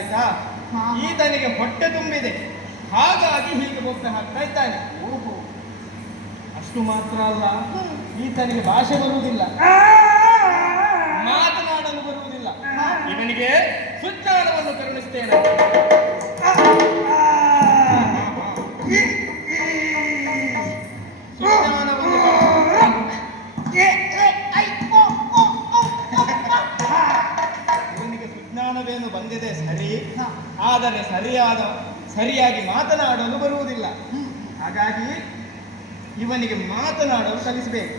ಆಯ್ತಾ? ಈತನಿಗೆ ಹೊಟ್ಟೆ ತುಂಬಿದೆ, ಹಾಗಾಗಿ ಹೀಗೆ ಬೊಬ್ಬೆ ಹಾಕ್ತಾ ಇದ್ದಾನೆ. ಅಷ್ಟು ಮಾತ್ರ ಅಲ್ಲ, ಈತನಿಗೆ ಭಾಷೆ ಬರುವುದಿಲ್ಲ, ಮಾತನಾಡಲು ಬರುವುದಿಲ್ಲ. ಇವನಿಗೆ ಸುಜ್ಞಾನವನ್ನು ಕರುಣಿಸ್ತೇನೆ. ಇವನಿಗೆ ಸುಜ್ಞಾನವೇನು ಬಂದಿದೆ ಸರಿ, ಆದರೆ ಸರಿಯಾಗಿ ಮಾತನಾಡಲು ಬರುವುದಿಲ್ಲ. ಹಾಗಾಗಿ ಇವನಿಗೆ ಮಾತನಾಡಲು ಕಲಿಸಬೇಕು.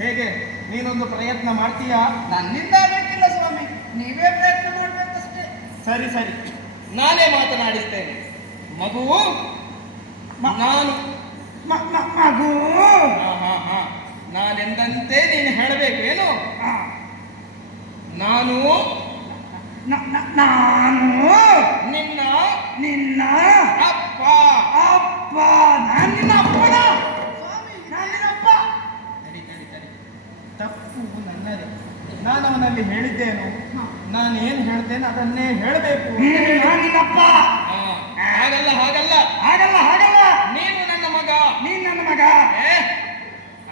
ಹೇಗೆ, ನೀನೊಂದು ಪ್ರಯತ್ನ ಮಾಡ್ತೀಯಾ? ನನ್ನಿಂದ ಆಗಕ್ಕಿಲ್ಲ ಸ್ವಾಮಿ, ನೀವೇ ಪ್ರಯತ್ನ ಮಾಡ್ಬೇಕಷ್ಟೇ. ಸರಿ ಸರಿ, ನಾನೇ ಮಾತನಾಡಿಸ್ತೇನೆ. ಮಗು, ನಾನು ಮಗು, ನಾನೆಂದಂತೆ ನೀನು ಹೇಳಬೇಕು ಏನು? ನಾನು ನಿನ್ನ ನಿನ್ನ ಅಪ್ಪ. ಅಪ್ಪ? ನಾನು ನಿನ್ನ ಅಪ್ಪನ? ತಪ್ಪು ನನ್ನದೇ. ನಾನು ಅವನಲ್ಲಿ ಹೇಳಿದ್ದೇನು, ನಾನೇನು ಹೇಳ್ತೇನೆ ಅದನ್ನೇ ಹೇಳಬೇಕು. ಹಾಗಲ್ಲ ಹಾಗಲ್ಲ ಹಾಗಲ್ಲ ಹಾಗಲ್ಲ, ನೀನು ನನ್ನ ಮಗ. ನೀನ್ ನನ್ನ ಮಗ.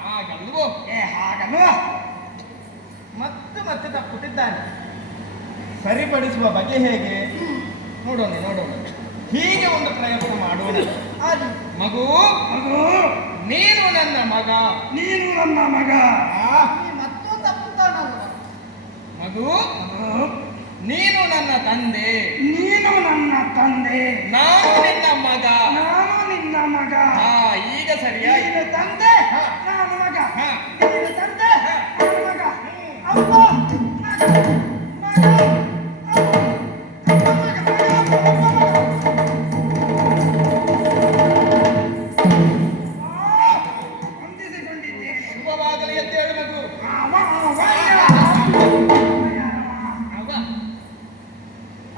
ಹಾಗಲ್ವೋ? ಹಾಗಲ್ವ? ಮತ್ತೆ ಮತ್ತೆ ತಪ್ಪುತ್ತಿದ್ದಾನೆ. ಸರಿಪಡಿಸುವ ಬಗೆ ಹೇಗೆ ನೋಡೋಣ ನೋಡೋಣ. ಹೀಗೆ ಒಂದು ಪ್ರಯತ್ನ ಮಾಡೋಣ. ಮಗು, ಮಗು, ನೀನು ನನ್ನ ಮಗ. ನೀನು ನನ್ನ ಮಗ. ಮತ್ತು ತಪ್ಪುತ್ತಾನಲ್ಲ. ಮಗು, ನೀನು ನನ್ನ ತಂದೆ. ನೀನು ನನ್ನ ತಂದೆ. ನಾನು ನಿನ್ನ ಮಗ. ನಾನು ನಿನ್ನ ಮಗ. ಈಗ ಸರಿಯಾಗಿ. ನೀನು ತಂದೆ, ನಾನು ಮಗ. ನೀನು ತಂದೆ, ನಾನು ಮಗ. ಅಪ್ಪ, ಹೊಂದಿಸಿಕೊಂಡಿದ್ದೇನೆ. ಶುಭವಾಗಲಿ ಅಂತೇಳು ಮಗು.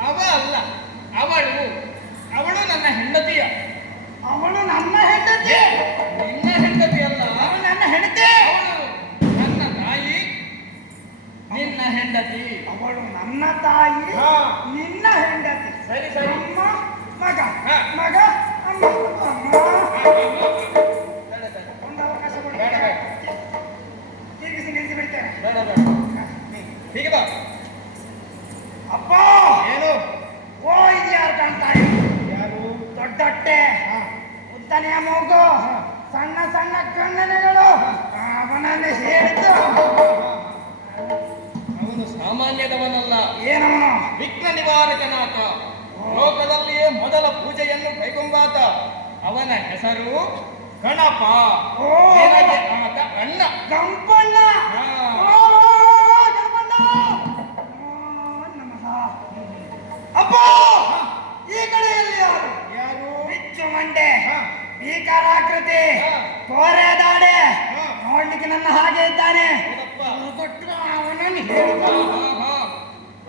ಅವ ಅಲ್ಲ, ಅವಳು ನನ್ನ ಹೆಂಡತಿಯ. ಅವಳು ನನ್ನ ಹೆಂಡತಿ. ನಿನ್ನ ಹೆಂಡತಿ ಅಲ್ಲ, ಅವಳು ನನ್ನ ಹೆಂಡತಿ. ಅವಳು ನನ್ನ ತಾಯಿ, ನಿನ್ನ ಹೆಂಡತಿ. ಅವಳು ನನ್ನ ತಾಯಿ, ನಿನ್ನ ಹೆಂಡತಿ. ಸರಿ ಸರಿ. ಅಮ್ಮ, ಮಗ. ಮಗ, ಅಮ್ಮ. ಒಂದು ಅವಕಾಶ ಕೊಡಿ. ಬೇಡ ಬೇಡ ತಿರುಗಿಸಿ ನಿಲ್ಲಿಸಿ ಬಿಡ್ತೇನೆ. ಬೇಡ ಬೇಡ, ಹೀಗೆ ಬಾ. ಅಪ್ಪ, ಏನು? ಓ, ಇದು ಯಾರು ಕಾಣ್ತಾ ಇದೆ? ಯಾರು? ದೊಡ್ಡೊಟ್ಟೆ, ಉದ್ದನೆಯ ಮೂಗು, ಸಣ್ಣ ಸಣ್ಣ ಕಣ್ಣನೆಗಳು. ಅವನನ್ನು ಹೇಳಿದ್ದು. ಅವನು ಸಾಮಾನ್ಯದವನಲ್ಲ. ಏನವನು? ವಿಘ್ನ ನಿವಾರಕನಾಥ, ಲೋಕದಲ್ಲಿಯೇ ಮೊದಲ ಪೂಜೆಯನ್ನು ಕೈಗೊಂಬಾತ. ಅವನ ಹೆಸರು ಗಣಪ. ನಿನಗೆ ಆತ ಅಣ್ಣ ಗಂಪಣ್ಣ. ಅಪ್ಪ, ಈ ಕಡೆಯಲ್ಲಿ ಯಾರು? ಯಾರು? ಬಿಚ್ಚು ಮಂಡೆ, ಭೀಕರಾಕೃತಿ, ಕೋರೆ ದಾಡೆ, ನೋಡ್ಲಿಕ್ಕೆ ನನ್ನ ಹಾಗೆ ಇದ್ದಾನೆ. ಅವನನ್ನು ಹೇಳುವ.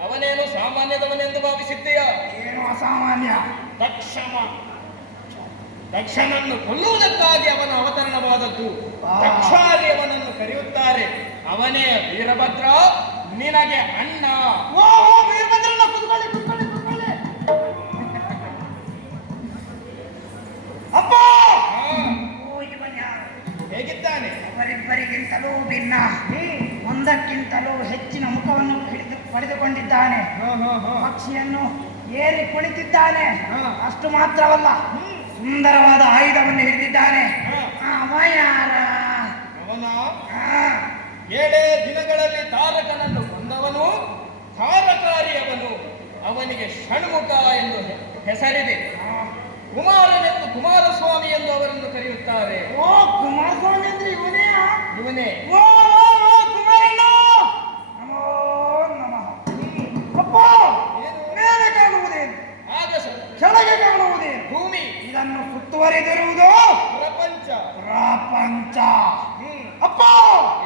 ಅವನೇನು ಸಾಮಾನ್ಯದವನೆಂದು ಭಾವಿಸಿದ್ದೀಯ? ಏನು ಅಸಾಮಾನ್ಯ? ದಕ್ಷನನ್ನು ಕೊಲ್ಲುವುದಕ್ಕಾಗಿ ಅವನ ಅವತರಣವಾದದ್ದು. ದಕ್ಷಾಲಿ ಅವನನ್ನು ಕರೆಯುತ್ತಾರೆ. ಅವನೇ ವೀರಭದ್ರ, ನಿನಗೆ ಅಣ್ಣ. ಓ ವೀರಭದ್ರನ, ಕುತ್ಕೊಳ್ಳಿ ಕುತ್ಕೊಳ್ಳಿ ಕುತ್ಕೊಳ್ಳಿ. ಅಪ್ಪ, ಹೇಗಿದ್ದಾನೆ? ಅವರಿಬ್ಬರಿಗಿಂತಲೂ ಭಿನ್ನ, ಒಂದಕ್ಕಿಂತಲೂ ಹೆಚ್ಚಿನ ಮುಖವನ್ನು ಪಡೆದುಕೊಂಡಿದ್ದಾನೆ. ಪಕ್ಷಿಯನ್ನು ಏರಿ ಕುಳಿತಿದ್ದಾನೆ. ಅಷ್ಟು ಮಾತ್ರವಲ್ಲ, ಸುಂದರವಾದ ಆಯುಧವನ್ನು ಹಿಡಿದಿದ್ದಾನೆ. ಅವ ಯಾರ? ಅವನ 7 ದಿನಗಳಲ್ಲಿ ತಾರಕನನ್ನು ಕೊಂದವನು, ತಾರಕಾರಿಯವನು. ಅವನಿಗೆ ಷಣ್ಮುಖ ಎಂದು ಹೆಸರಿದೆ. ಕುಮಾರನೆಂದು ಕುಮಾರಸ್ವಾಮಿ ಎಂದು ಅವರನ್ನು ಕರೆಯುತ್ತಾರೆ. ಓ, ಕುಮಾರಸ್ವಾಮಿ ಅಂದ್ರೆ ಇವನೇ? ಇವನೇ. ಓ ಕುಮಾರಣ್ಣ, ನಮೋ ನಮಃ. ಅಪ್ಪ, ಮೇಲೆ ಕಾಣುವುದೇನು? ಆಗಸ. ಕೆಳಗೆ ಕಾಣುವುದೇನು? ಭೂಮಿ. ಇದನ್ನು ಸುತ್ತುವರಿದಿರುವುದು ಪ್ರಪಂಚ. ಪ್ರಪಂಚ. ಅಪ್ಪ,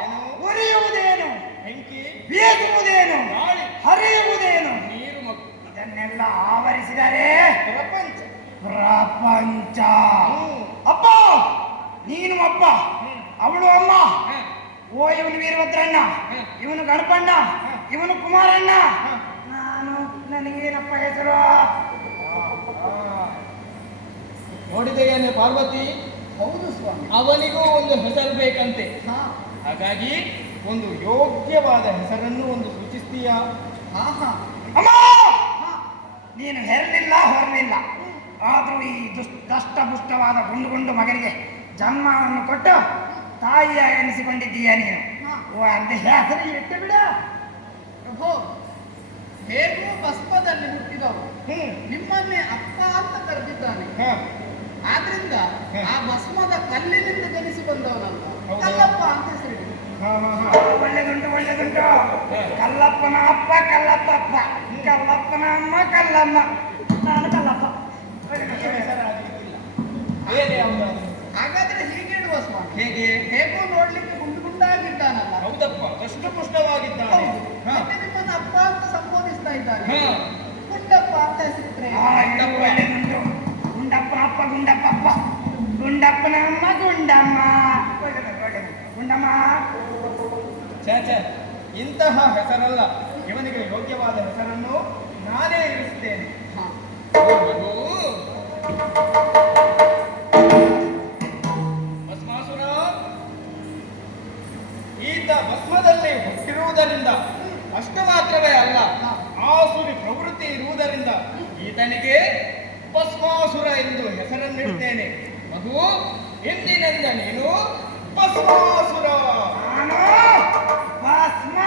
ಏನು? ಉರಿಯುವುದೇನು? ಬೆಂಕಿ. ಬೀಸುವುದೇನು? ಗಾಳಿ. ಹರಿಯುವುದೇನು? ನೀರು. ಮಗು. ಇದನ್ನೆಲ್ಲ ಆವರಿಸಿದರೆ ಪ್ರಪಂಚ. ಪ್ರಪಂಚ. ಅಪ್ಪ, ನೀನು ಅಪ್ಪ, ಅವಳು ಅಮ್ಮ. ಓ, ಇವನು ವೀರಭದ್ರಣ್ಣ, ಇವನು ಗಣಪಣ್ಣ, ಇವನು ಕುಮಾರಣ್ಣ, ನಾನು ನನ್ನ ಅವನಿಗೆ ಏನಪ್ಪ ಹೆಸರು? ನೋಡಿದೆಯೇನೆ ಪಾರ್ವತಿ, ಹೌದು ಸ್ವಾಮಿ. ಅವನಿಗೂ ಒಂದು ಹೆಸರು ಬೇಕಂತೆ. ಹಾ ಹಾಗಾಗಿ ಒಂದು ಯೋಗ್ಯವಾದ ಹೆಸರನ್ನು ಒಂದು ಸೂಚಿಸ್ತೀಯಾ? ಹಾ ಹಾ ಅಮ್ಮ, ಹಾ. ನೀನು ಹೆರಲಿಲ್ಲ ಹೊರಲಿಲ್ಲ, ಆದರೂ ಈ ದಷ್ಟಪುಷ್ಟವಾದ ಗುಂಡು ಗುಂಡು ಮಗನಿಗೆ ಜನ್ಮವನ್ನು ಕೊಟ್ಟು ತಾಯಿಯ ಎನಿಸಿಕೊಂಡಿದ್ದೀಯ ನೀನು. ಒಂದು ಹೆಸರು ಇಟ್ಟು ಬಿಡ. ಪ್ರಭು, ಹೇಗೂ ಭಸ್ಮದಲ್ಲಿ ಹುಟ್ಟಿದವರು ಹ್ಮ್ ನಿಮ್ಮನ್ನೇ ಅಪ್ಪ ಅಂತ ಕರೆದಿದ್ದಾನೆ. ಹ. ಆದ್ರಿಂದ ಆ ಭಸ್ಮದ ಕಲ್ಲಿನಿಂದ ಜನಿಸಿ ಬಂದವನಲ್ಲ, ಹೌದು. ಕಲ್ಲಪ್ಪ ಅಂತ ಹೆಸರಿಡಿ. ಹ, ಹ, ಹ. ಒಳ್ಳೆದುಂಟು ಒಳ್ಳೆದುಂಟು. ಕಲ್ಲಪ್ಪನ ಅಪ್ಪ ಕಲ್ಲಪ್ಪಪ್ಪ, ಕಲ್ಲಪ್ಪನ ಅಮ್ಮ ಕಲ್ಲಮ್ಮ, ನಾನು ಕಲ್ಲಪ್ಪ. ಈ ಹೆಸರಾಗಲಿಕ್ಕಿಲ್ಲ. ಬೇರೆ ಯಾವುದಾದ್ರು? ಹಾಗಾದ್ರೆ ಹೀಗೆ ಇಡುವ ಸ್ವಾಮಿ. ಹೇಗೆ? ಹೇಗೂ ನೋಡ್ಲಿಕ್ಕೆ ಗುಂಡು ಗುಂಡಾಗಿದ್ದಾನಲ್ಲ. ಹೌದಪ್ಪ, ದಷ್ಟಪುಷ್ಟವಾಗಿದ್ದಾನೆ. ಹೌದು. ಹ. ಮತ್ತೆ ನಿಮ್ಮನ್ನ ಅಪ್ಪ ಅಂತ ಸಂಬೋಧಿಸ್ತಾ ಇದ್ದಾನೆ. ಹ. ಗುಂಡಪ್ಪ ಅಂತ ಹೆಸರಿಟ್ರೆ ಇದು ಒಳ್ಳೆದುಂಟು. ಗುಂಡಪ್ಪನ ಅಪ್ಪ ಗುಂಡಪ್ಪಪ್ಪ, ಗುಂಡಪ್ಪನ ಅಮ್ಮ ಗುಂಡಮ್ಮ. ಒಳ್ಳೆದುಂಟು ಒಳ್ಳೆದುಂಟು. ಗುಂಡಮ್ಮ. ಛೇ ಛೇ, ಇಂತಹ ಹೆಸರಲ್ಲ. ಇವನಿಗೆ ಯೋಗ್ಯವಾದ ಹೆಸರನ್ನು ನಾನೇ ಇರಿಸ್ತೇನೆ. ಹಾ. ಮಗು, ಭಸ್ಮಾಸುರ, ಈತ ಭಸ್ಮದಲ್ಲಿ ಹುಟ್ಟಿರುವುದರಿಂದ ಅಷ್ಟು ಮಾತ್ರವೇ ಅಲ್ಲ, ಆಸುರಿ ಪ್ರವೃತ್ತಿ ಇರುವುದರಿಂದ ಈತನಿಗೆ ಭಸ್ಮಾಸುರ ಎಂದು ಹೆಸರನ್ನಿಡ್ತೇನೆ. ಮಗು, ಇಂದಿನಿಂದ ನೀನು ಭಸ್ಮಾಸುರ. ನಾನು ಭಸ್ಮ